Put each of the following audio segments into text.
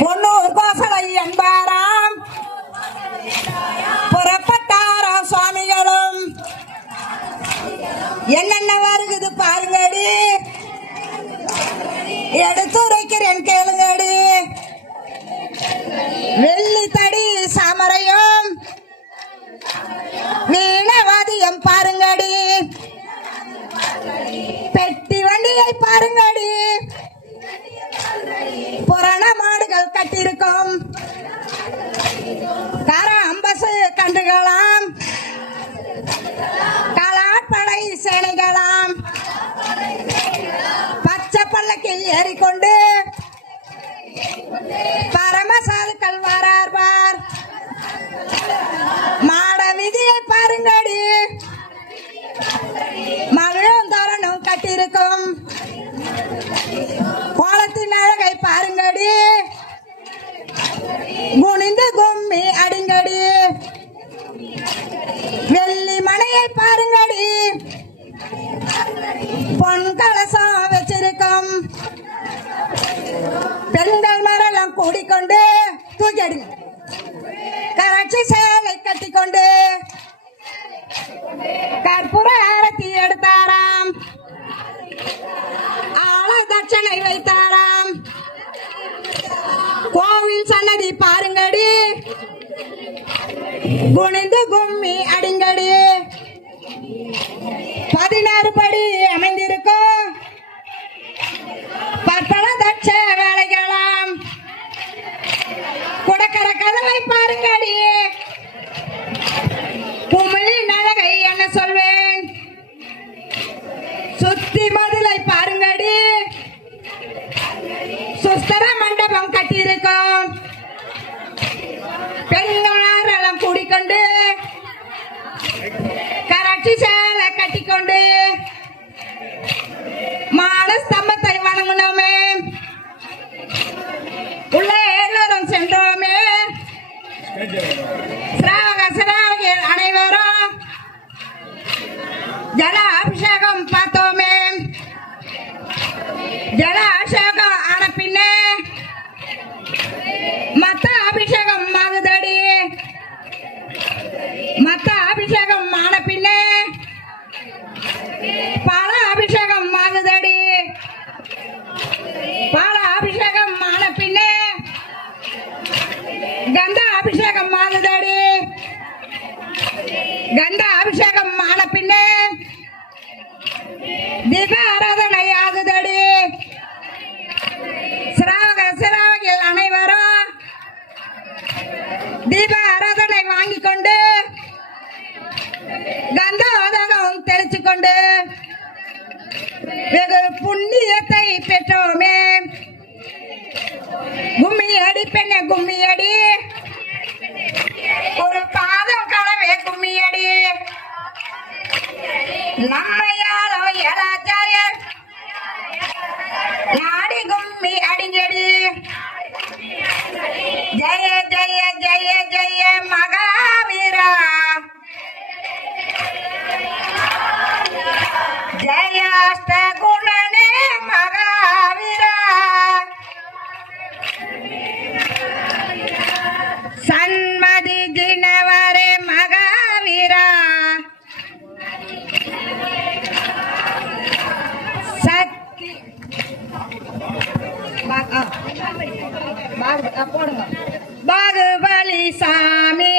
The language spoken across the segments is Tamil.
பொன்னூர் கோசலை என்பாராம் புறப்பட்டாராம் சுவாமிகளும். என்னென்ன வருகுது பாருங்கடி, எடுத்துரைக்கிறேன் கேளுங்கடி. வெள்ளி தடி சாமரையும் வீணவாதியம் பாருங்கடி, பெட்டி வண்டியை பாருங்கடி, புராண மாடுகள் கட்டிருக்கும் கராம்பசு கன்றுகளாம், கலாட்படை சேனைகளாம், பச்சை பல்லக்கில் ஏறிக்கொண்டு பரமசாலுக்கள் வரார்பார். மாட விதியை பாருங்கடி, மகளும் தரணும் கட்டிருக்கும் கோலத்தின் அழகை பாருங்கடி, குனிந்து கும்மி அடிங்கடி. வெள்ளி மனையை பாருங்கடி, பொன் கலசம் வச்சிருக்கும் பெண்கள் மரலாம் கூடிக்கொண்டு தூக்கி கராட்சி சேலை கட்டிக்கொண்டு கற்பூர ஆரத்தி எடுத்தாராம், ஆள தட்சணை வைத்தாராம். கோவில் சன்னதி பாருங்கடி, குனிந்து கும்மி அடிங்கடி. 16 படி அமைந்திருக்கும் பற்பல தட்ச வேலைகளாம். குடக்கர கதவை பாருங்கடி, குமிழி நலகை என்ன சொல்வேன். சுத்தி மதுளை பாருங்கடி, சுஸ்தர மண்டபம் கட்டியிருக்கும் பெண்கள் கூடிக்கொண்டு கராட்சி சேலை கட்டிக்கொண்டு மாட ஸ்தம்பத்தை வணங்கினோமே, உள்ளே எல்லோரும் சென்றோமே. சிராவகர் அனைவரும் ஜல அபிஷேகம் பார்த்தோமே. ஜல அபிஷேகம் ஆன பின்னே மத்த அபிஷேகம் ஆகுதடி. மத்த அபிஷேகம் ஆன பின்னே பால அபிஷேகம் ஆகுதடி. பால அபிஷேகம் ஆன பின்னே கந்த அபிஷேகம் ஆகுதடி. கந்த அபிஷேகம் ஆன பின்னே தீப ஆராதனை ஆகுதடி. சிராவகில் அனைவரும் தீப ஆராதனை வாங்கிக் கொண்டு கந்தோதகம் தெளிச்சு கொண்டு வெகு புண்ணியத்தை பெற்றோமே. கும்மி அடி பெண்ணே கும்மி அடி, ஒரு பாதம் கலவே கும்மி அடி. நம்மையாரோ ஏலாச்சாரியர் நாடி கும்மி அடிங்கடி. ஜெய ஜெய ஜெய ஜெய மகாவீரா, ஜயாஷ்ட குணனே மகாவீரா. சன்மதி ஜினவரே மகாவீரா. சக்தி போடுங்க. பாகுபலி சாமி,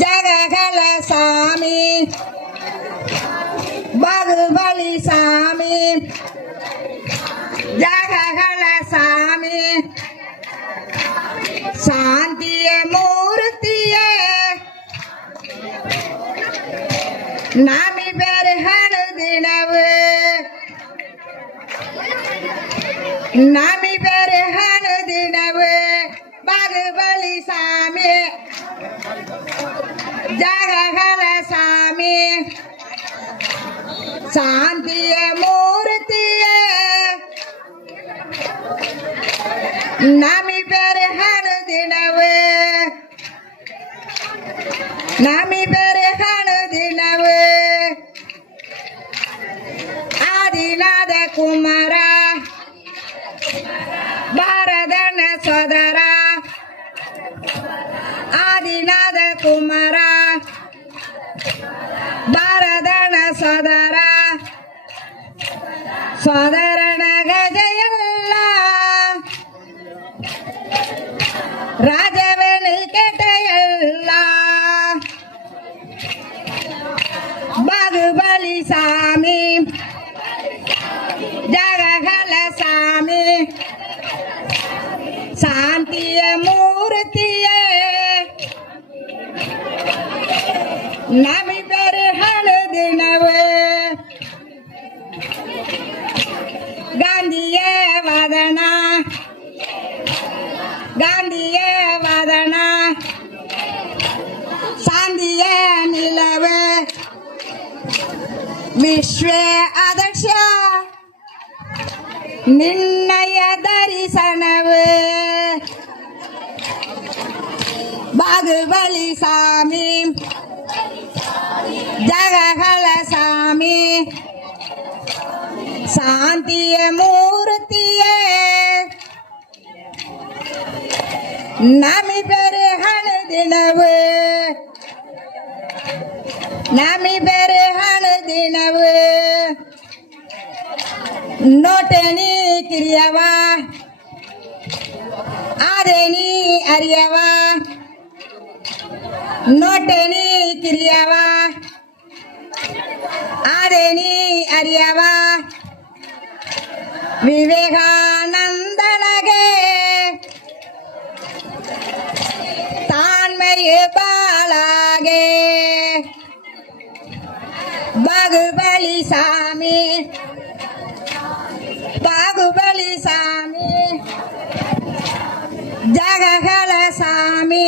ஜககல சாமி, பாகுபலி சாமி, ஜககல சாமி. சாந்திய மூர்த்தியே நாமி பேரு ஹனு தினவு, நாமி பேரு ஹனு தினவு. பாகுபலி சாமி, ஜககல சாமி, சாந்திய மூர்த்தியே நாமி பேரு ஹனு தினவு, நாமி பேரு ஹனு தினவு. ஆதிநாத குமரா பாரதன சோதரா ஆதிநாத குமரா பாரதன சோதரா சோதரன கஜையல்ல ராஜவேணி கேட்டையல்ல பாகுபலி சாமி ஜககல சாமி சாந்திய மூர்த்தியே நமி பெரு ஹனுதினவு காந்தியே வதனா காந்தியே வதனா சாந்திய நிலவு ವಿಶ್ವ ಆದರ್ಶ ನಿನ್ನಯ ದರ್ಶನವು ಬಾಗುಬಲಿ ಸ್ವಾಮಿ ಜಗಗಳ ಸ್ವಾಮಿ ಶಾಂತಿಯ ಮೂರ್ತಿಯೇ ನಮಿ ಬೆರೆ ಹಣದಿನವು ನಮಿ ಬೆರೆ ಹಣದಿನವು ನೋಟನಿ ಕಿರಿಯವ ಆದೇನಿ ಅರಿಯವ ನೋಟನಿ ಕಿರಿಯವ ಆದೇನಿ ಅರಿಯವ ವಿವೇಕಾನಂದನಗೆ ತಾನ್ಮೆಯ ಬಾಳಾಗೆ ಬಾಗುಬಲಿ ಸ್ವಾಮಿ ಬಾಗುಬಲಿ ಸ್ವಾಮಿ ಜಗಗಳ ಸ್ವಾಮಿ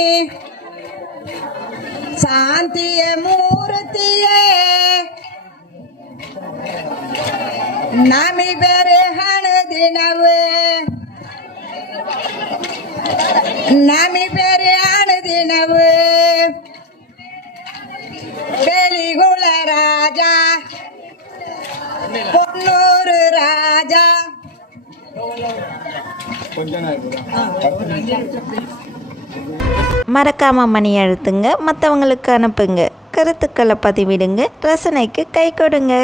ಶಾಂತಿಯ ಮೂರ್ತಿಯೇ ನಮಿ ಬೇರೆ ಹಣದಿನವು ನಮಿ ಬೇರೆ ಹಣದಿನವು ಬೆಲಿಗುಳ ರಾಜ பொன்னூறு ராஜா மறக்காமல் மணி அழுத்துங்க, மற்றவங்களுக்கு அனுப்புங்க, கருத்துக்களை பதிவிடுங்க, ரசனைக்கு கை கொடுங்க.